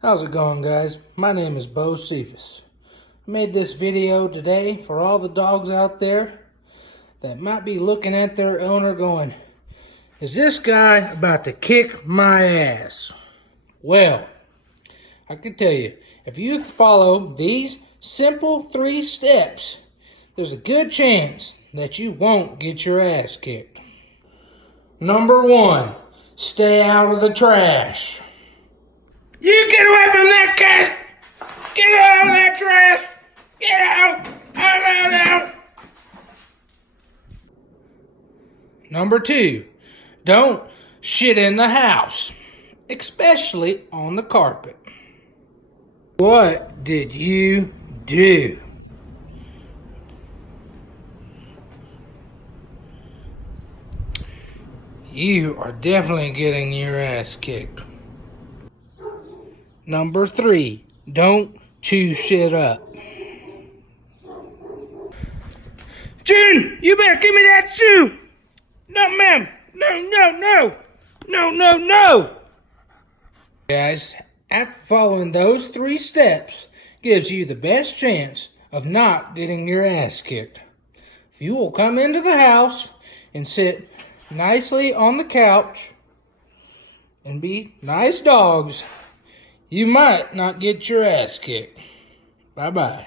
How's it going, guys? My name is Beau. I made this video today for all the dogs out there that might be looking at their owner going, is this guy about to kick my ass? Well, I can tell you, if you follow these simple 3 steps, there's a good chance that you won't get your ass kicked. Number 1, stay out of the trash. You get away from that cat! Get out of that trash! Get out! Out! Number 2, don't shit in the house, especially on the carpet. What did you do? You are definitely getting your ass kicked. Number 3, don't chew shit up. June, you better give me that shoe! No, ma'am! No! Guys, after following those 3 steps gives you the best chance of not getting your ass kicked. If you will come into the house and sit nicely on the couch and be nice dogs, you might not get your ass kicked. Bye-bye.